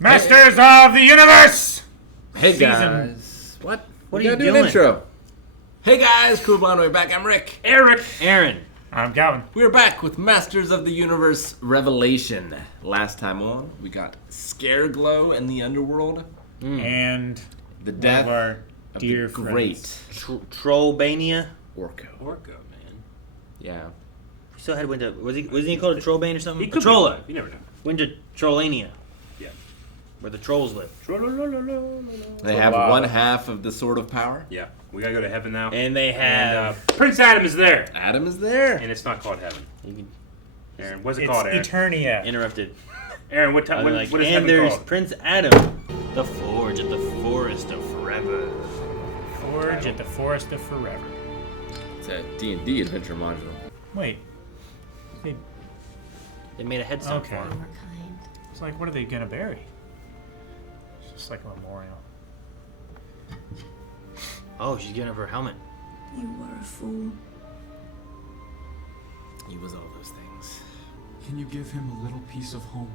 Masters of the Universe! Hey guys. What are you doing? An intro. Hey guys, Cool Blonde Way back. I'm Rick. Eric. Aaron. I'm Calvin. We're back with Masters of the Universe Revelation. Last time on, we got Scareglow in the underworld. And the death of our of dear the great Trollbania. Orko. Orko, man. Yeah. He still had Winter. Wasn't he called a Trollbane or something? He could Trolla. You never know. Winter Trollania. Yeah. Where the trolls live. They have one half of the Sword of Power. Yeah. We gotta go to heaven now. And they have... And, Prince Adam is there. Adam is there. And it's not called heaven. Aaron, what's it it's called, Aaron? Eternia. Interrupted. Aaron, what time? What is and heaven there's called? Prince Adam. The Forge at the Forest of Forever. Forge at the Forest of Forever. It's a D&D adventure module. Wait. They made a headstone Okay. for him. It's like, what are they gonna bury? It's just like a memorial. Oh, she's giving up her helmet. You were a fool. He was all those things. Can you give him a little piece of home?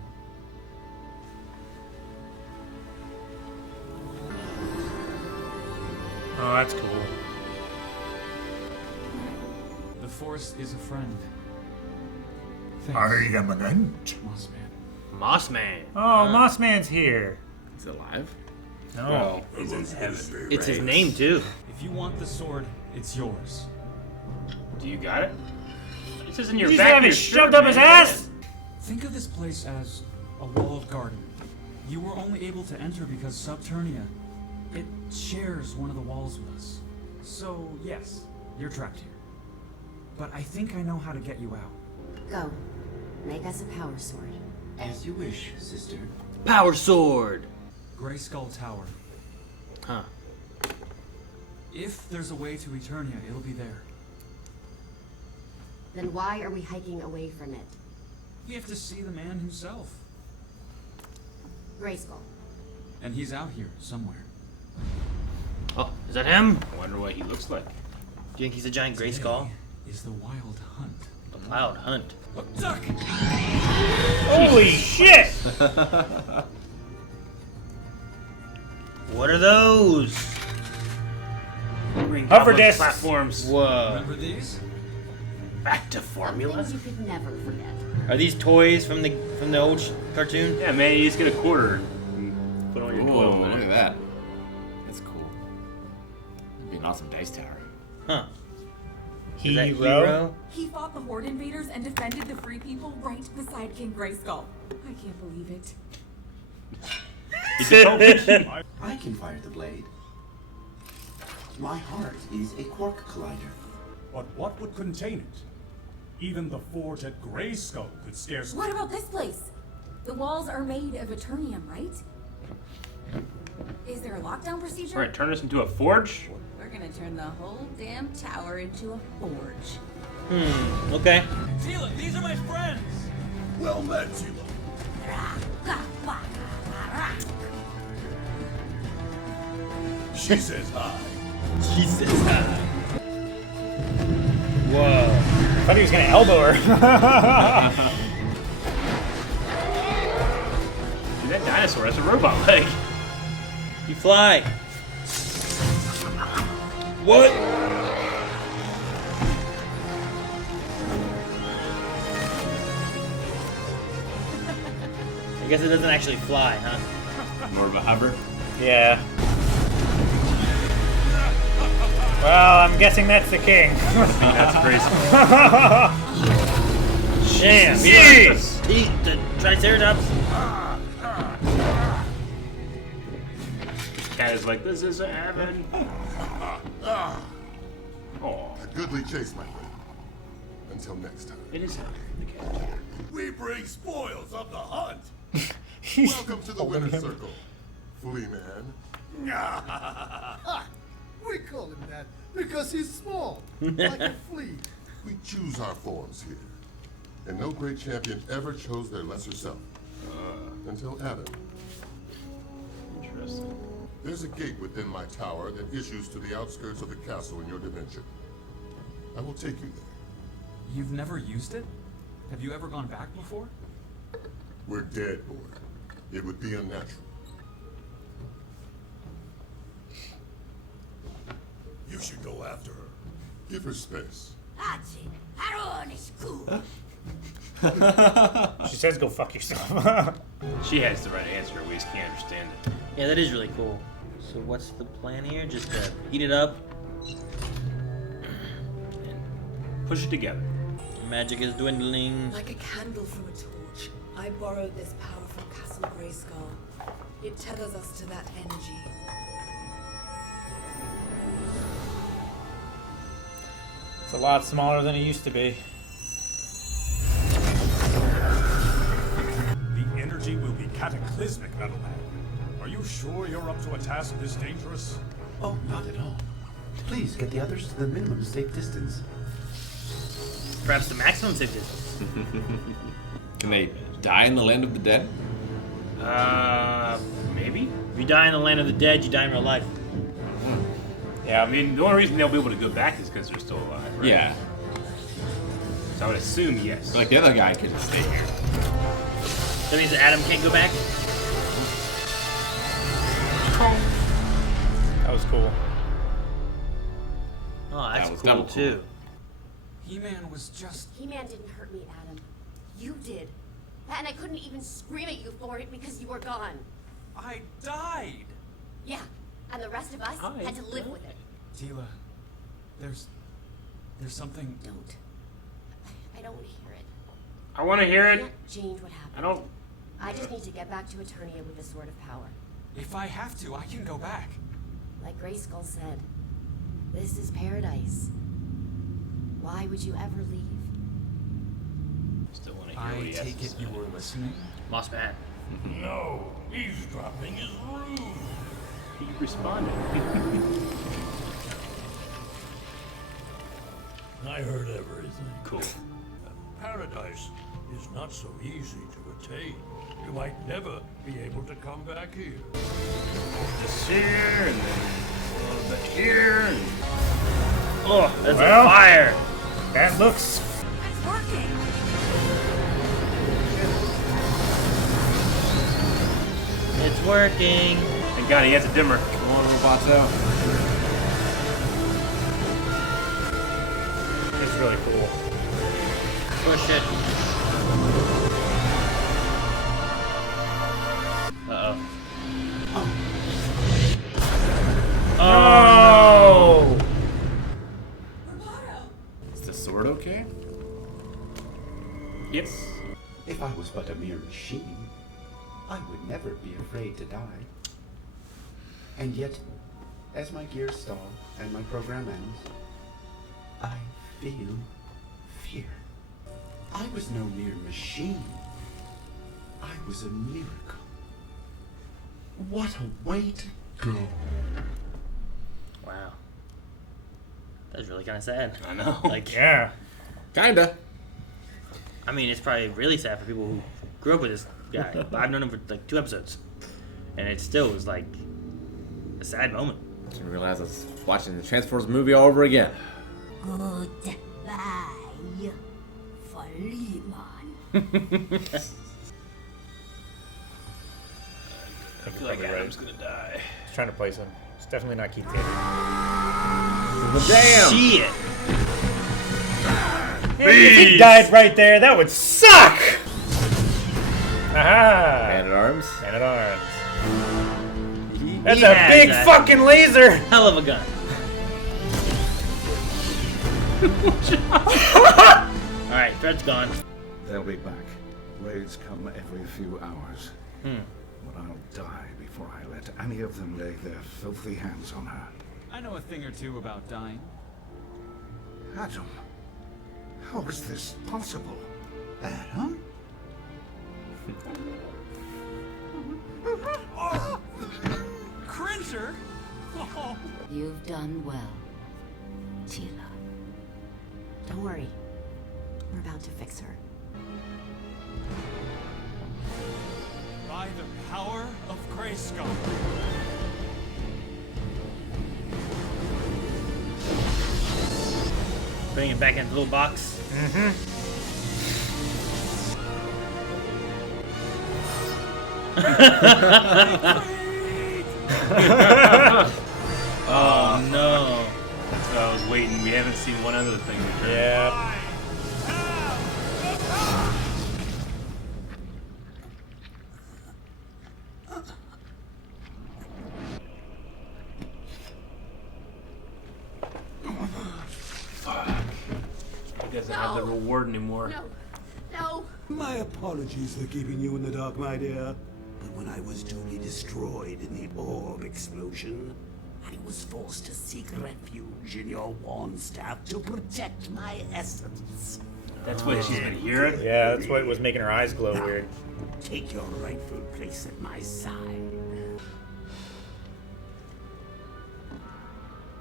Oh, that's cool. The forest is a friend. Argamagant. Mossman. Mossman. Oh, Mossman's here. He's alive? No. Well, he's in heaven. It's his name, too. If you want the sword, it's yours. Do you got it? It says in your He's back. having your it shirt, shoved up his man. ass! Think of this place as a walled garden. You were only able to enter because Subternia, it shares one of the walls with us. So, yes, you're trapped here. But I think I know how to get you out. Go. Make us a power sword. As you wish, sister. Power Sword. Grey Skull Tower. Huh. If there's a way to Eternia, it'll be there. Then why are we hiking away from it? We have to see the man himself. Grayskull. And he's out here somewhere. Oh, is that him? I wonder what he looks like. Do you think he's a giant gray skull? Today is the Wild Hunt. The Wild Hunt. Look, duck! Holy shit! What are those? Green Hover goblin discs. platforms. Whoa. Remember these? Back to formula. Things you could never forget. Are these toys from the old cartoon? Yeah, man, you just get a quarter. And put on your Whoa, toilet. look at that. That's cool. That'd be an awesome dice tower. Huh. Is that Hero? Hero? He fought the Horde invaders and defended the free people right beside King Grayskull. I can't believe it. I can fire the blade. My heart is a quark collider. But what would contain it? Even the forge at Grayskull could scarcely... What about this place? The walls are made of Eternium, right? Is there a lockdown procedure? Alright, turn this into a forge? We're gonna turn the whole damn tower into a forge. Okay. Tila, these are my friends! Well met, Tila. She says hi. She says hi. Whoa. I thought he was gonna elbow her. Dude, that dinosaur has a robot leg. You fly. What? I guess it doesn't actually fly, huh? More of a hover. Yeah. Well, I'm guessing that's the king. That's crazy. Damn. Jeez! Eat the Triceratops. Cat is like, this is heaven. Oh, A goodly chase, my friend. Until next time. it is heaven. We bring spoils of the hunt. Welcome to the winner's circle, Flea Man. We call him that because he's small, like a flea. We choose our forms here. And no great champion ever chose their lesser self. Until Adam. Interesting. There's a gate within my tower that issues to the outskirts of the castle in your dimension. I will take you there. You've never used it? Have you ever gone back before? We're dead, boy. It would be unnatural. You should go after her. Give her space. She says go fuck yourself. She has the right answer, we just can't understand it. Yeah, that is really cool. So what's the plan here? Just heat it up. And push it together. Magic is dwindling. Like a candle from a torch, I borrowed this power from Castle Grayskull. It tethers us to that energy. It's a lot smaller than it used to be. The energy will be cataclysmic, Metalman. Are you sure you're up to a task this dangerous? Oh, not at all. Please get the others to the minimum safe distance. Perhaps the maximum safe distance. Can they die in the land of the dead? Maybe? If you die in the land of the dead, you die in real life. Yeah, I mean, the only reason they'll be able to go back is because they're still alive, right? Yeah. So I would assume yes. Like the other guy could just stay here. That means that Adam can't go back? That was cool. Oh, that's was cool double cool. too. He-Man was just... He-Man didn't hurt me, Adam. You did. And I couldn't even scream at you for it because you were gone. I died! Yeah, and the rest of us had to live with it. Tila, there's something... Don't. I don't want to hear it. I want to hear I it. can't change what happened. I don't. I just need to get back to Eternia with the Sword of Power. If I have to, I can go back. Like Grayskull said, this is paradise. Why would you ever leave? Still want to hear what I he has take to it say. you were listening? Moss Man. No, eavesdropping is rude. He responded. I heard everything. Cool. Paradise is not so easy to attain. You might never be able to come back here. This here, and then a little bit here, and... Oh, that's Well. a fire! That looks. It's working. It's working. Thank God he has a dimmer. More robots out. It's really cool. Push it. Uh-oh. Oh! Is the sword okay? Yes. If I was but a mere machine, I would never be afraid to die. And yet, as my gears stall and my program ends, I feel fear. I was no mere machine. I was a miracle. What a way to go. Wow. That's really kind of sad. I know. Like, Yeah. Kinda. I mean, it's probably really sad for people who grew up with this guy. But I've known him for like 2 episodes. And it still was like a sad moment. Didn't realize I was watching the Transformers movie all over again. Goodbye, Faliman. I feel like Adam's gonna die. He's trying to place him. It's definitely not Keith Taylor. Damn! Shit! If he died right there, that would suck! Aha! Man at arms. Man at arms. He That's a has big that fucking laser! hell of a gun. Alright, Fred's gone. They'll be back. Raids come every few hours. But I'll die before I let any of them lay their filthy hands on her. I know a thing or two about dying. Adam, how is this possible? Adam? Cringer? Oh. You've done well, Tila. Don't worry. We're about to fix her. By the power of Grayskull. Bring it back in the little box. Oh no. That's what I was waiting. We haven't seen one other thing. Yeah. He doesn't have the reward anymore. No. My apologies for keeping you in the dark, my dear. But when I was duly destroyed in the orb explosion, I was forced to seek refuge in your worn staff to protect my essence. That's what she's been hearing? Yeah, that's what was making her eyes glow weird. Take your rightful place at my side.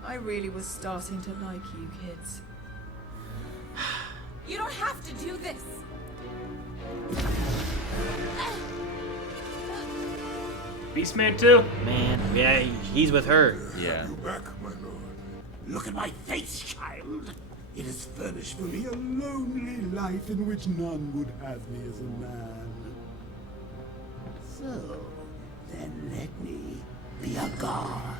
I really was starting to like you kids. You don't have to do this. Beastman too? Man, yeah, he's with her. Yeah. Back, my lord. Look at my face, child. It has furnished for me a lonely life in which none would have me as a man. So, then let me be a god.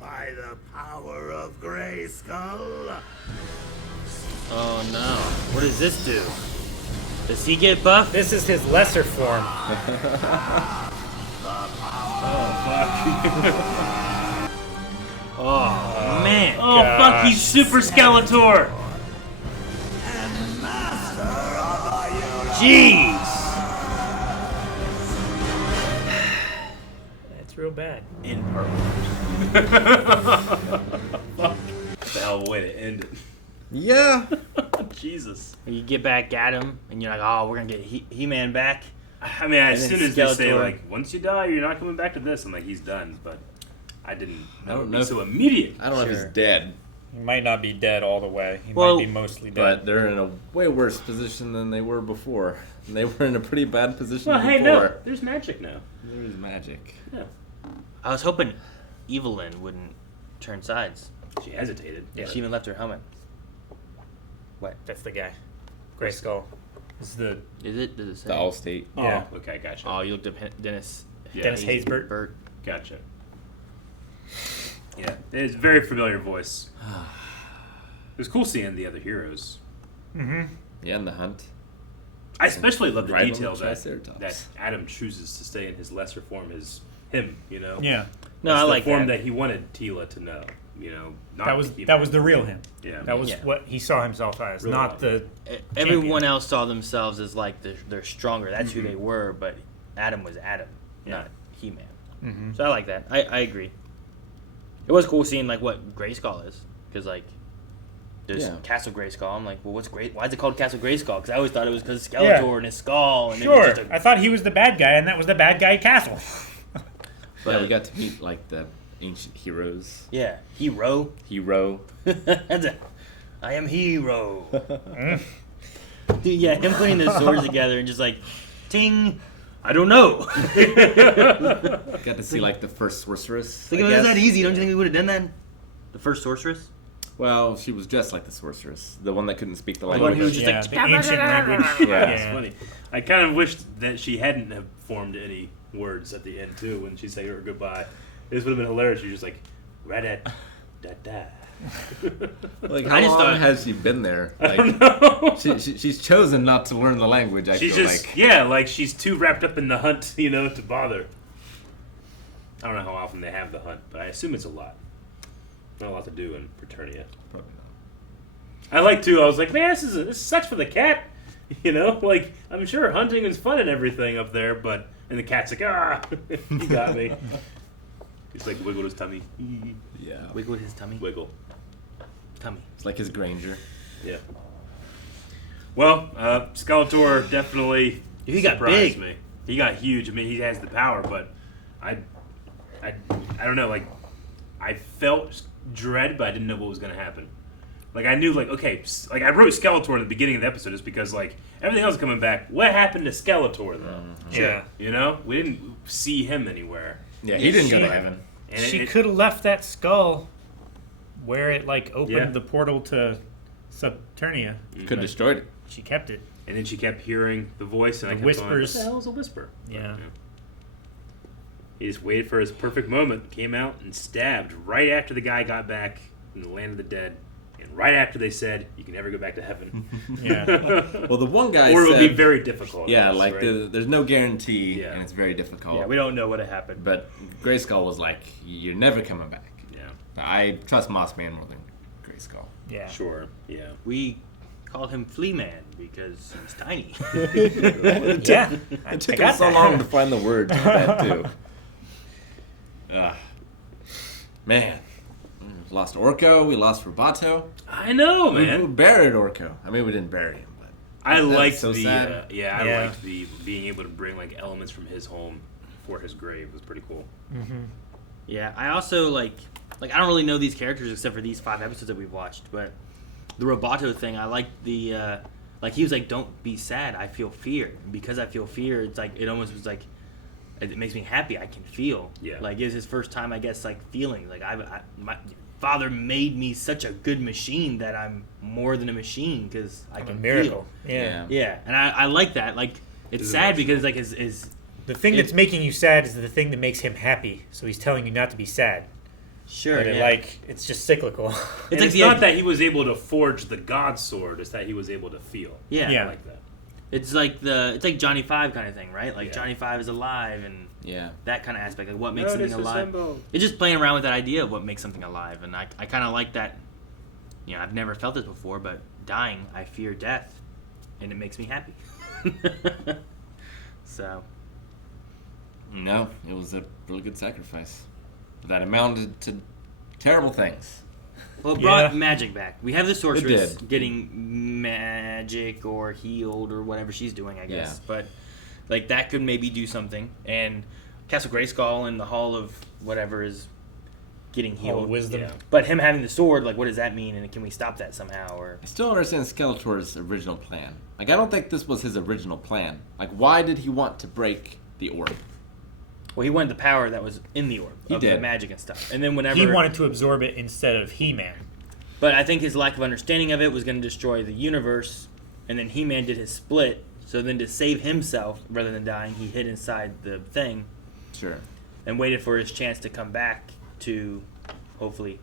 By the power of Grayskull. Oh no. What does this do? Does he get buffed? This is his lesser form. Oh man. Oh fuck, he's Super Skeletor! Jeez. That's real bad. In purple. Fuck. The hell of a way to end it. Yeah. Jesus. You get back at him, and you're like, oh, we're gonna get He-Man back. I mean, as And soon then as they say, Skeletor. like, once you die, you're not coming back to this, I'm like, he's done. But I didn't I don't know know so if- immediate. I don't know if Sure. he's dead, He might not be dead all the way. He Well, might be mostly dead. but they're in a way worse position than they were before. And they were in a pretty bad position Well, before. hey, no, there's magic now. There is magic. Yeah. I was hoping Evelyn wouldn't turn sides. She hesitated. Yeah, but- she even left her helmet. What? That's the guy. Grayskull. Is the Is it? Does it say? The Allstate. Oh, Yeah. okay, gotcha. Oh, you looked up Dennis. Yeah. Dennis Haysbert. Bert. Gotcha. Yeah, it's a very familiar voice. It was cool seeing the other heroes. Mm-hmm. Yeah, and the hunt. I especially love the Right on detail the that Triceratops. Adam chooses to stay in his lesser form, him. You know. Yeah. No, That's I the like form that. that he wanted Tila to know. You know, not That was the real him. Yeah. That was Yeah. what he saw himself as, Real not love. the Everyone champion. else saw themselves as like they're stronger. That's who they were, but Adam was Adam, Yeah. not He-Man. Mhm. So I like that. I agree. It was cool seeing like what Grayskull is, because like there's Yeah. Castle Grayskull. I'm like, well, what's great? Why is it called Castle Grayskull? Because I always thought it was because Skeletor and his skull. And Sure. it was just I thought he was the bad guy, and that was the bad guy castle. But yeah, we got to meet like the ancient heroes. yeah, hero. Hero. That's a, I am hero. Dude, yeah, him putting the swords together and just like, ting. I don't know. Got to see like the first sorceress. Think I if it was guess. that easy, don't you think we would have done that? The first sorceress? Well, she was just like the sorceress, the one that couldn't speak the one language. who was just Yeah, like, the ancient language. Yeah. It's funny. I kind of wished that she hadn't have formed any words at the end too when she said her goodbye. This would have been hilarious. She's just like, "Radat, da da." Like, I how just long thought- has she been there? I Like, don't know. she's chosen not to learn the language. I She's feel just like. like she's too wrapped up in the hunt, you know, to bother. I don't know how often they have the hunt, but I assume it's a lot. Not a lot to do in Preternia. Probably I like to. I was like, man, this sucks for the cat. You know, like I'm sure hunting is fun and everything up there, but and the cat's like, ah, you got me. He's like wiggled his tummy. Yeah. Wiggled his tummy. Wiggle. Tummy. It's like his Granger. Yeah. Well, Skeletor definitely He got surprised big. me. He got huge. I mean, he has the power, but I don't know. Like, I felt dread, but I didn't know what was going to happen. Like, I knew, like, okay, like I wrote Skeletor in the beginning of the episode just because, like, everything else is coming back. What happened to Skeletor, though? Yeah. You know, we didn't see him anywhere. Yeah, he didn't go She- to heaven. And She could have left that skull where it like opened Yeah. the portal to Subternia. Could have destroyed it. She kept it. And then she kept hearing the voice, and I kept whispers. going, what the hell is a whisper? Yeah. He just waited for his perfect moment, came out, and stabbed right after the guy got back from the land of the dead. And right after they said, you can never go back to heaven. Yeah. Well, the one guy or said... Or it'll be very difficult. Yeah, guess, like right? there's no guarantee, and it's very difficult. Yeah, we don't know what happened. But Grayskull was like, you're never coming back. Yeah. I trust Mossman more than Grayskull. Yeah. Sure, yeah. We call him Flea Man because he's tiny. Yeah. It took him so long to find the word for that, too. Man. We lost Orko, we lost Roboto. I know, man. We buried Orko. I mean, we didn't bury him, but I liked so the sad. I liked the being able to bring like elements from his home for his grave. It was pretty cool. Mm-hmm. Yeah, I also like I don't really know these characters except for these 5 episodes that we've watched, but the Roboto thing, I liked the like he was like, don't be sad, I feel fear. And because I feel fear, it's like it almost was like it makes me happy. I can feel. Yeah. Like it was his first time, I guess, like feeling like my father made me such a good machine that I'm more than a machine because I can a miracle. feel. Yeah. Yeah, and I like that. Like it's sad because like his the thing that's making you sad is the thing that makes him happy. So he's telling you not to be sad. Sure. But Yeah. it's just cyclical. It's not that he was able to forge the God Sword; it's that he was able to feel. Yeah. I like that. It's like Johnny Five kind of thing, right? Like Johnny Five is alive and that kind of aspect, like what makes something alive. It's just playing around with that idea of what makes something alive, and I kind of like that. You know, I've never felt this before, but dying, I fear death, and it makes me happy. So. No, it was a really good sacrifice. That amounted to terrible things. Well, it brought magic back. We have the sorceress did. getting magic or healed or whatever she's doing, I guess. Yeah. But like that could maybe do something. And Castle Grayskull and the Hall of whatever is getting healed. Hall of Wisdom. Yeah. But him having the sword, like, what does that mean? And can we stop that somehow? Or I still don't understand Skeletor's original plan. Like, I don't think this was his original plan. Like, why did he want to break the orb? Well, he wanted the power that was in the orb. He of did. The magic and stuff. And then whenever He wanted to absorb it instead of He-Man. But I think his lack of understanding of it was going to destroy the universe. And then He-Man did his split. So then to save himself, rather than dying, he hid inside the thing. Sure. And waited for his chance to come back to hopefully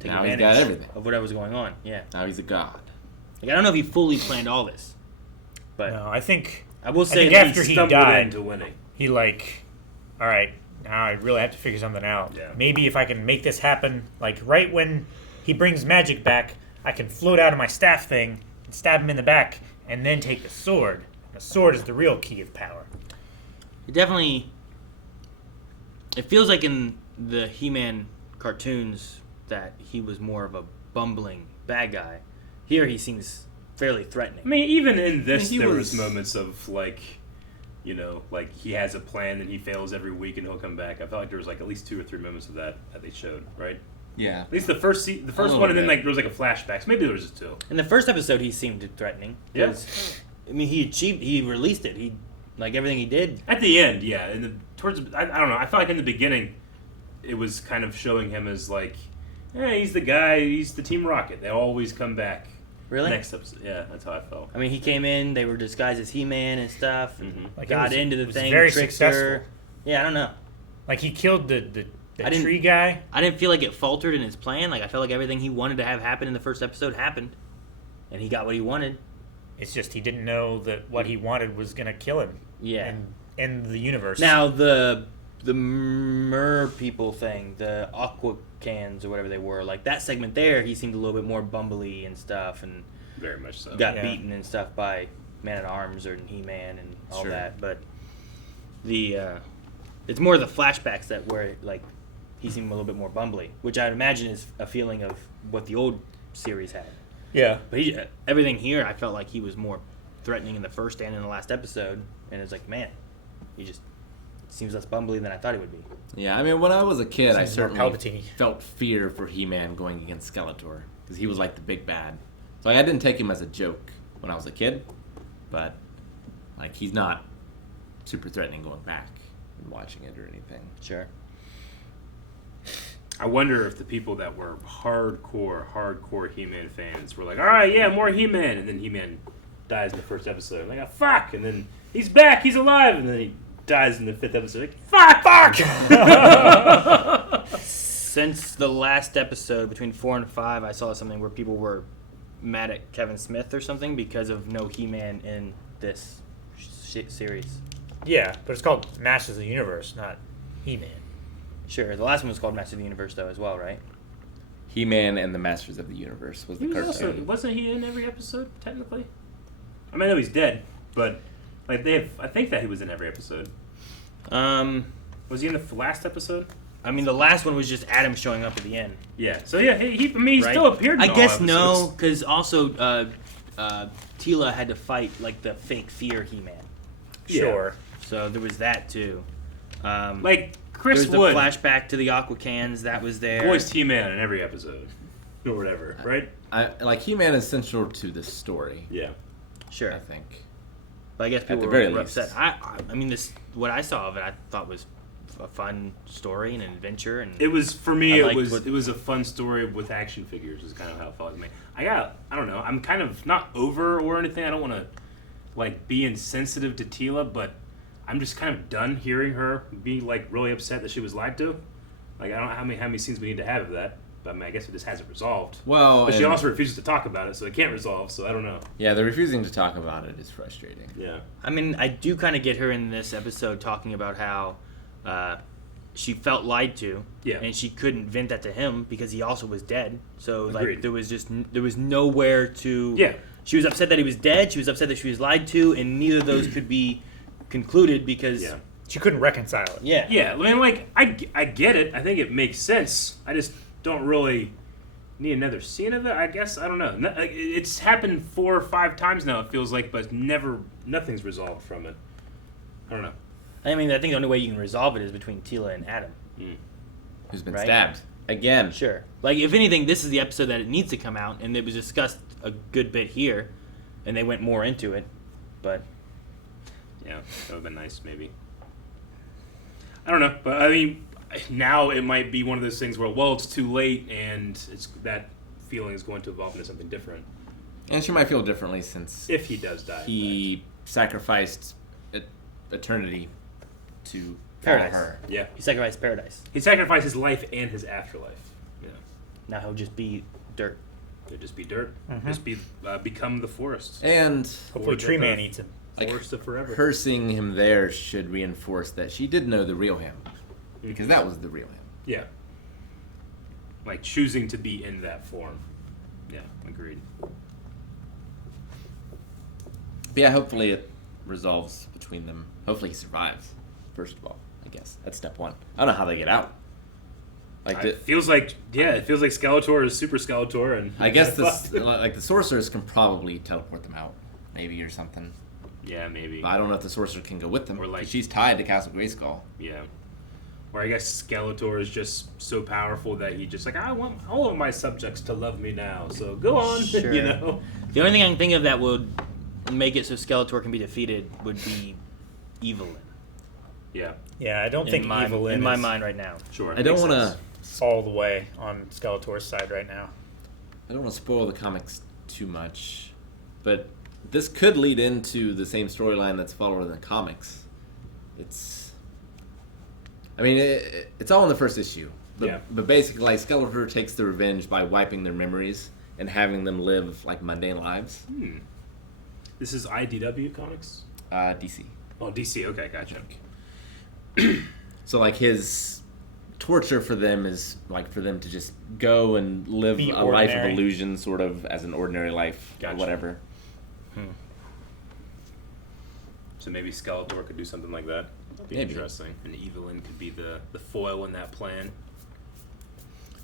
take Now he's advantage got everything. of whatever was going on. Yeah. Now he's a god. Like, I don't know if he fully planned all this. But No, I think I will say think that after he stumbled died, into winning. he like, all right, now I really have to figure something out. Yeah. Maybe if I can make this happen, like right when he brings magic back, I can float out of my staff thing and stab him in the back, and then take the sword. The sword is the real key of power. it definitely... It feels like in the He-Man cartoons that he was more of a bumbling bad guy. Here he seems fairly threatening. I mean, even in this, he there was- was moments of like, you know, like he has a plan and he fails every week and he'll come back. I felt like there was like at least 2 or 3 moments of that they showed, right? Yeah. At least the first one, and then like there was like a flashback. So maybe there was just 2. In the first episode, he seemed threatening. Yeah. 'Cause, I mean, he released it. He, like, everything he did. At the end, yeah. I don't know. I felt like in the beginning, it was kind of showing him as like, he's the guy. He's the Team Rocket. They always come back. Really? Next episode, yeah, that's how I felt. I mean, he came in, they were disguised as He-Man and stuff, and Like, got it was- into it the was thing, very tricked successful. her. Yeah, I don't know. Like he killed the I didn't- tree guy. I didn't feel like it faltered in his plan. Like, I felt like everything he wanted to have happen in the first episode happened. And he got what he wanted. It's just he didn't know that what he wanted was gonna kill him. Yeah. And end the universe. Now, the mer people thing, the aqua cans or whatever they were, like that segment there, he seemed a little bit more bumbly and stuff, and Very much so. got Yeah. beaten and stuff by Man-at-Arms or He-Man and all Sure. that. But the it's more the flashbacks that where like he seemed a little bit more bumbly, which I'd imagine is a feeling of what the old series had. Yeah. But everything here, I felt like he was more threatening in the first and in the last episode, and it's like, man, he just seems less bumbly than I thought he would be. Yeah, I mean, when I was a kid, I Seems more certainly Palpatine-y. felt fear for He-Man going against Skeletor, because he was like the big bad. So I didn't take him as a joke when I was a kid, but like he's not super threatening going back and watching it or anything. Sure. I wonder if the people that were hardcore He-Man fans were like, all right, yeah, more He-Man, and then He-Man dies in the first episode. I'm like, oh, fuck! And then he's back, he's alive, and then he dies in the 5th episode. Like, fuck! Since the last episode, between 4 and 5, I saw something where people were mad at Kevin Smith or something because of no He-Man in this series. Yeah, but it's called Masters of the Universe, not He-Man. Sure, the last one was called Masters of the Universe, though, as well, right? He-Man and the Masters of the Universe was the cartoon. Wasn't he in every episode, technically? I mean, I know he's dead, but like I think that he was in every episode. Was he in the last episode? I mean, the last one was just Adam showing up at the end. Yeah. So yeah, he right? Still appeared. In I all guess episodes. no, because also Tila had to fight like the fake fear He-Man. Sure. So there was that too. Like Chris there Wood. was the flashback to the Aqua Cans that was there. Voiced He-Man in every episode, or whatever, right? Like He-Man is central to the story. Yeah. Sure. I think. But I guess people were upset. I mean, what I saw of it, I thought was a fun story and an adventure, and it was for me. It was a fun story with action figures. Is kind of how it felt to me. I don't know. I'm kind of not over or anything. I don't want to like be insensitive to Tila, but I'm just kind of done hearing her be like really upset that she was lied to. Like I don't know how many scenes we need to have of that. But I mean, I guess it just hasn't resolved. Well, but she also refuses to talk about it, so it can't resolve. So I don't know. Yeah, the refusing to talk about it is frustrating. Yeah. I mean, I do kind of get her in this episode talking about how she felt lied to, and she couldn't vent that to him because he also was dead. So Agreed. like there was nowhere to. Yeah. She was upset that he was dead. She was upset that she was lied to, and neither of those could be concluded because she couldn't reconcile it. Yeah. Yeah. I mean, like I get it. I think it makes sense. I just don't really need another scene of it. I guess I don't know. It's happened 4 or 5 times now. It feels like, but nothing's resolved from it. I don't know. I mean, I think the only way you can resolve it is between Tila and Adam. Who's been stabbed. Again. Sure. Like, if anything, this is the episode that it needs to come out, and it was discussed a good bit here, and they went more into it, but... Yeah, that would have been nice, maybe. I don't know, but I mean, now it might be one of those things where, well, it's too late, and that feeling is going to evolve into something different. And she might feel differently since... If he does die. He sacrificed eternity to Paradise. her. Yeah. He sacrificed paradise. He sacrificed his life and his afterlife. Yeah. Now he'll just be dirt. He'll just be dirt. Just become the forest. And hopefully Tree Man eats him. Forest of forever. Her seeing him there should reinforce that she did know the real him. Because that was the real him. Yeah. Like choosing to be in that form. Yeah, agreed. But yeah, hopefully it resolves between them. Hopefully he survives, first of all, I guess. That's step 1. I don't know how they get out. It feels like Skeletor is Super Skeletor, and I guess the sorcerers can probably teleport them out, maybe, or something. Yeah, maybe. But I don't know if the sorcerer can go with them. Or like she's tied to Castle Grayskull. Yeah. Or I guess Skeletor is just so powerful that he just like, I want all of my subjects to love me now. So go on, Sure. you know. The only thing I can think of that would make it so Skeletor can be defeated would be Evelyn. Yeah. Yeah, I don't think Evelyn in my mind right now. Sure. I don't want to all the way on Skeletor's side right now. I don't want to spoil the comics too much, but this could lead into the same storyline that's followed in the comics. It's all in the first issue. But basically, like, Skeletor takes the revenge by wiping their memories and having them live like mundane lives. This is IDW Comics? DC. Oh, DC. Okay, gotcha. So, like, his torture for them is, like, for them to just go and live a life of illusion, sort of, as an ordinary life, or whatever. So maybe Skeletor could do something like that. That'd be interesting. And Evelyn could be the foil in that plan.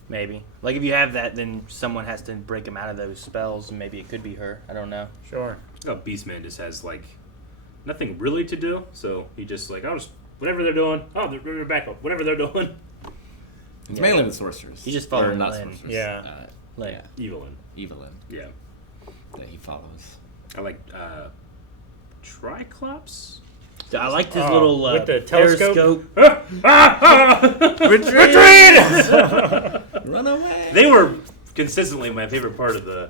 Maybe. Like, if you have that, then someone has to break him out of those spells, and maybe it could be her. I don't know. Sure. Oh, Beastman just has, like, nothing really to do, so he just, like, whatever they're doing, they're back up. Whatever they're doing. It's mainly the sorcerers. He's just following not Lynn. sorcerers. Yeah. Evelyn. Yeah. That he follows. I like, Triclops? I liked his little with the telescope. Run away! They were consistently my favorite part of the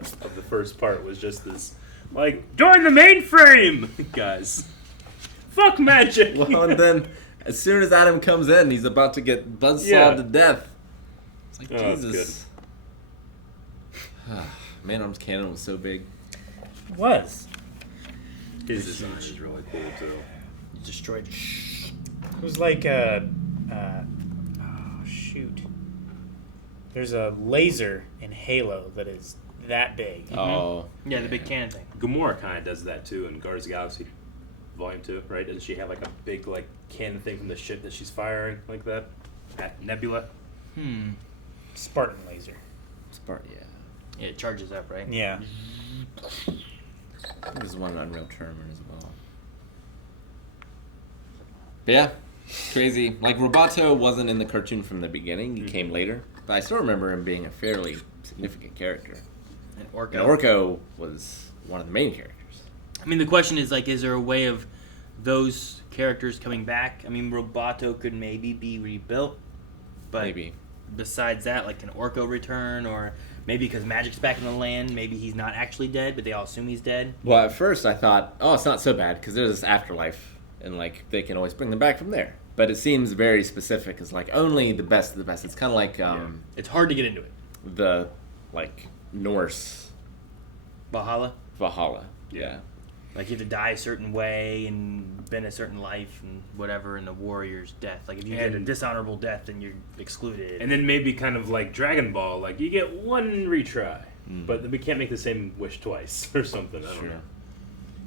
first part was just this Like, join the mainframe, guys. Fuck magic. Well, and then as soon as Adam comes in, he's about to get buzzsawed to death. It's like, Jesus. Man-Arm's cannon was so big. It was. His design is really cool, too. He destroyed it. It was like oh, shoot. There's a laser in Halo that is that big. Oh. Yeah, the big cannon thing. Gamora kind of does that, too, in Guardians of the Galaxy Volume 2, right? Doesn't she have, like, a big, like, cannon thing from the ship that she's firing like that? At Nebula? Spartan laser. Yeah. Yeah, it charges up, right? Yeah. There's one Unreal Tournament as well. But yeah, crazy. Like, Roboto wasn't in the cartoon from the beginning. He came later. But I still remember him being a fairly significant character. And Orko. And Orko was one of the main characters. I mean, the question is, like, is there a way of those characters coming back? I mean, Roboto could maybe be rebuilt. But maybe. Besides that, like, can Orko return? Or maybe because Magic's back in the land, maybe he's not actually dead, but they all assume he's dead? Well, at first I thought, oh, it's not so bad, because there's this afterlife, and, like, they can always bring them back from there. But it seems very specific. It's, like, only the best of the best. It's kind of like... It's hard to get into it. The, like, Norse... Valhalla? Yeah. Like, you have to die a certain way and been a certain life and whatever in the warrior's death. Like, if you get a dishonorable death, then you're excluded. And then maybe kind of like Dragon Ball, like, you get one retry, but we can't make the same wish twice or something. I don't know.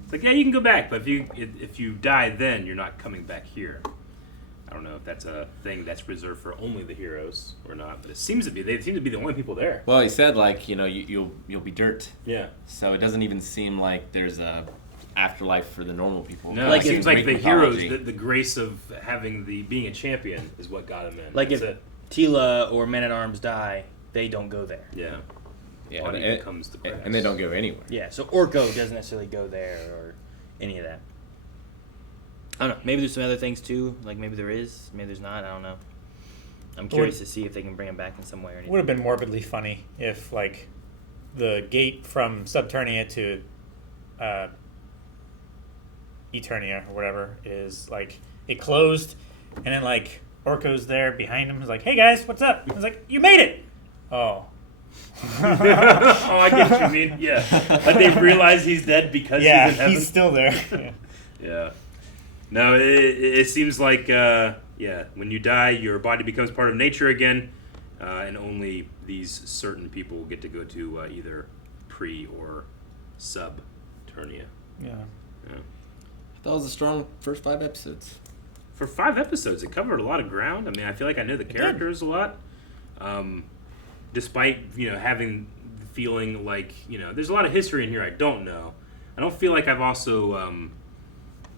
It's like, yeah, you can go back, but if you die then, you're not coming back here. I don't know if that's a thing that's reserved for only the heroes or not, but it seems to be. They seem to be the only people there. Well, he said, like, you know, you'll be dirt. Yeah. So it doesn't even seem like there's a afterlife for the normal people. No, like, it seems like the heroes, the grace of having being a champion is what got him in. Like, that's if Tila or Men-at-Arms die, they don't go there. Yeah. Yeah, and comes to grass. And they don't go anywhere. Yeah, so Orko doesn't necessarily go there or any of that. I don't know. Maybe there's some other things too. Like, maybe there is, maybe there's not. I don't know. I'm curious to see if they can bring him back in some way or anything. Would have been morbidly funny if, like, the gate from Subternia to Eternia or whatever is, like, it closed, and then, like, Orko's there behind him. He's like, "Hey guys, what's up?" He's like, "You made it." Oh. Oh, I get what you mean. Yeah. But they realize he's dead because he's in heaven. He's still there. Yeah. No, it seems like, when you die, your body becomes part of nature again, and only these certain people get to go to either pre or sub-Ternia. Yeah. That was a strong first 5 episodes. For 5 episodes, it covered a lot of ground. I mean, I feel like I know the characters a lot. Despite, having the feeling like, there's a lot of history in here I don't know. I don't feel like I've also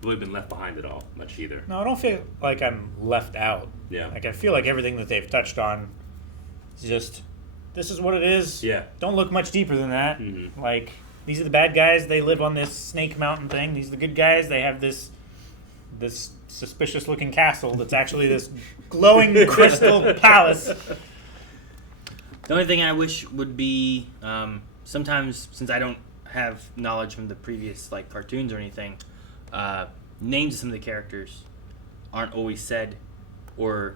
really been left behind at all much either. No, I don't feel like I'm left out. Yeah. Like, I feel like everything that they've touched on is just, this is what it is. Yeah. Don't look much deeper than that. Mm-hmm. Like, these are the bad guys. They live on this Snake Mountain thing. These are the good guys. They have this suspicious-looking castle that's actually this glowing crystal palace. The only thing I wish would be, sometimes, since I don't have knowledge from the previous, like, cartoons or anything, names of some of the characters aren't always said, or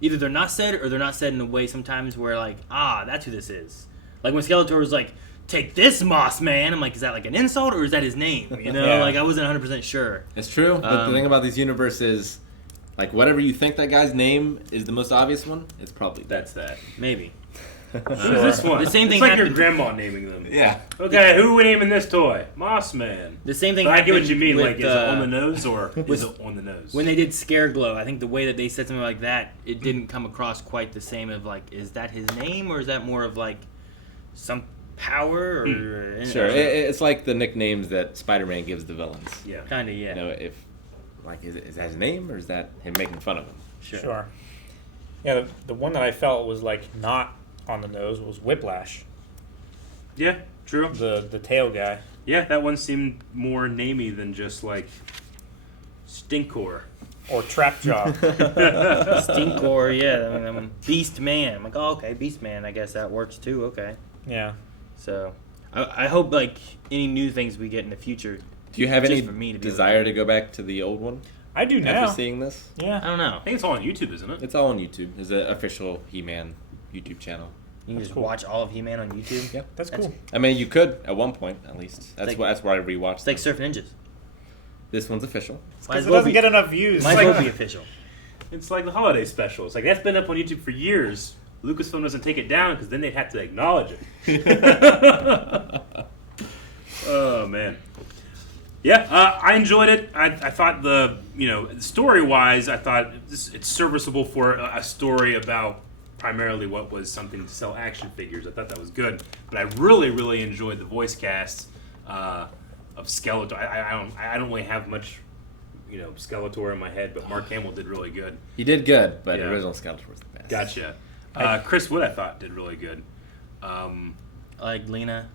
either they're not said or they're not said in a way sometimes where, like, that's who this is. Like, when Skeletor was like, "Take this, Moss Man," I'm like, is that like an insult or is that his name? Yeah. Like, I wasn't 100% sure. It's true, but the thing about these universes, like, whatever you think that guy's name is the most obvious one, it's probably that. Maybe. Who's this one? The same thing it's like happened. your grandma naming them. Yeah. Okay, who are we naming this toy? Moss Man. The same thing But I get what happened you mean. with, Like, is it on the nose or is it on the nose? When they did Scareglow, I think the way that they said something like that, it didn't come across quite the same of, like, is that his name or is that more of, like, some power or... Sure, it's like the nicknames that Spider-Man gives the villains. Yeah. Kind of, yeah. If, like, is that his name or is that him making fun of him? Sure. Yeah, the one that I felt was, like, not on the nose was Whiplash. Yeah, true. The tail guy. Yeah, that one seemed more namey than just, like, Stinkor. Or Trapjaw. Stinkor, yeah. Beast Man. I'm like, oh, okay, Beast Man. I guess that works too. Okay. Yeah. So, I hope like any new things we get in the future. Do you have just any for me to desire to go back to the old one? I do now. After seeing this? Yeah. I don't know. I think it's all on YouTube, isn't it? It's all on YouTube. There's an official He-Man YouTube channel. You can just watch all of He-Man on YouTube. Yeah, that's cool. I mean, you could at one point at least. That's like- that's where I rewatched. It's like Surf Ninjas. This one's official. Because it doesn't get enough views. Might as well be official. It's like the holiday special. It's like that's been up on YouTube for years. Lucasfilm doesn't take it down because then they'd have to acknowledge it. Oh man, yeah, I enjoyed it. I thought story wise, I thought it's serviceable for a story about primarily what was something to sell action figures. I thought that was good, but I really enjoyed the voice cast of Skeletor. I don't really have much Skeletor in my head, but Mark Hamill did really good. He did good, but Yeah. original Skeletor was the best. Gotcha. Chris Wood, I thought, did really good. I like Lena.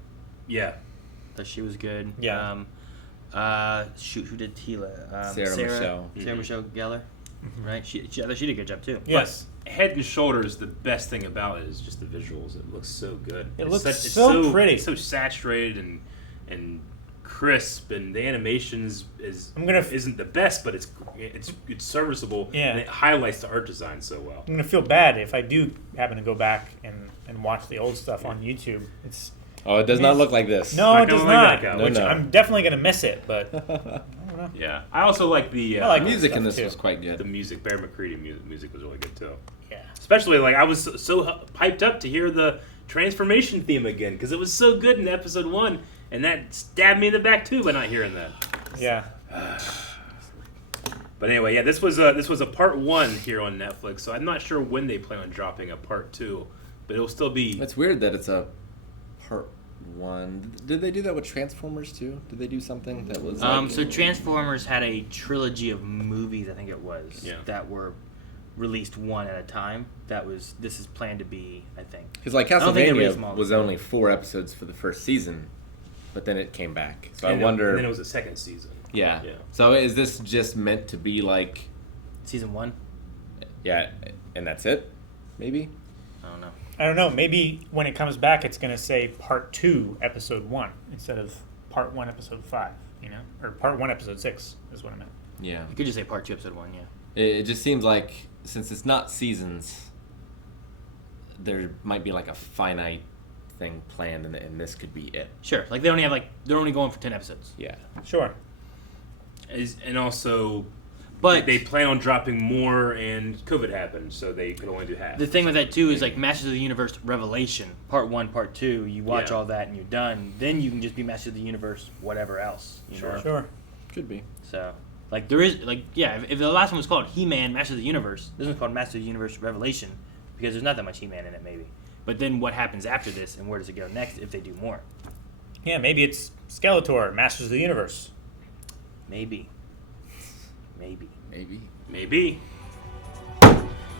Yeah. Thought she was good. Yeah. Who did Tila? Sarah Michelle. Sarah Michelle Gellar. Mm-hmm. Right? I thought she did a good job too. Yes. But Head and Shoulders, the best thing about it is just the visuals. It looks so good. It It's looks such- it's so pretty. It's so saturated and crisp, and the animations isn't the best, but it's serviceable. Yeah. And it highlights the art design so well. I'm gonna feel bad if I do happen to go back and watch the old stuff on YouTube. It's Oh, it does not look like this. No, it does not. No, Which no. I'm definitely gonna miss it, but I don't know. Yeah, I also like the I like music that in stuff, this too. was quite good. The music, Bear McCready music was really good too. Yeah. Especially like I was so hyped up to hear the transformation theme again because it was so good in episode 1, and that stabbed me in the back too by not hearing that. Yeah. But anyway, yeah, this was a part 1 here on Netflix, so I'm not sure when they plan on dropping a part 2, but it'll still be. It's weird that it's a part 1. Did they do that with Transformers too? Did they do something that was like... So Transformers had a trilogy of movies, I think it was, Yeah. that were released one at a time. This is planned to be, I think. Because like I don't think they released them Castlevania all. was only 4 episodes for the first season, but then it came back. So And I wonder... And then it was a second season. Yeah. Yeah. So is this just meant to be like... Season 1? Yeah, and that's it? Maybe? I don't know. I don't know. Maybe when it comes back, it's gonna say Part 2, Episode 1 instead of Part 1, Episode 5. Or Part 1, Episode 6 is what I meant. Yeah. You could just say Part 2, Episode 1, yeah. It just seems like, since it's not seasons, there might be like a finite thing planned, and this could be it. Sure. Like they're only going for 10 episodes. Yeah. Sure. And also, but they plan on dropping more, and COVID happened, so they could only do half. The thing with that too is like Masters of the Universe Revelation, Part 1, Part 2. You watch Yeah. all that and you're done. Then you can just be Masters of the Universe, whatever else. You know? Sure. Could be. So, like there is if the last one was called He-Man Masters of the Universe, this one's called Masters of the Universe Revelation because there's not that much He-Man in it, maybe. But then what happens after this, and where does it go next if they do more? Yeah, maybe it's Skeletor, Masters of the Universe. Maybe.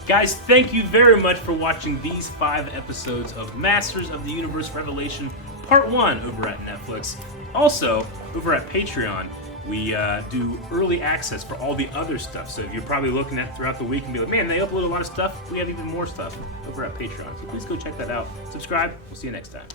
Guys, thank you very much for watching these 5 episodes of Masters of the Universe Revelation Part 1 over at Netflix. Also, over at Patreon, we do early access for all the other stuff. So if you're probably looking at throughout the week and be like, man, they upload a lot of stuff, we have even more stuff over at Patreon. So please go check that out. Subscribe. We'll see you next time.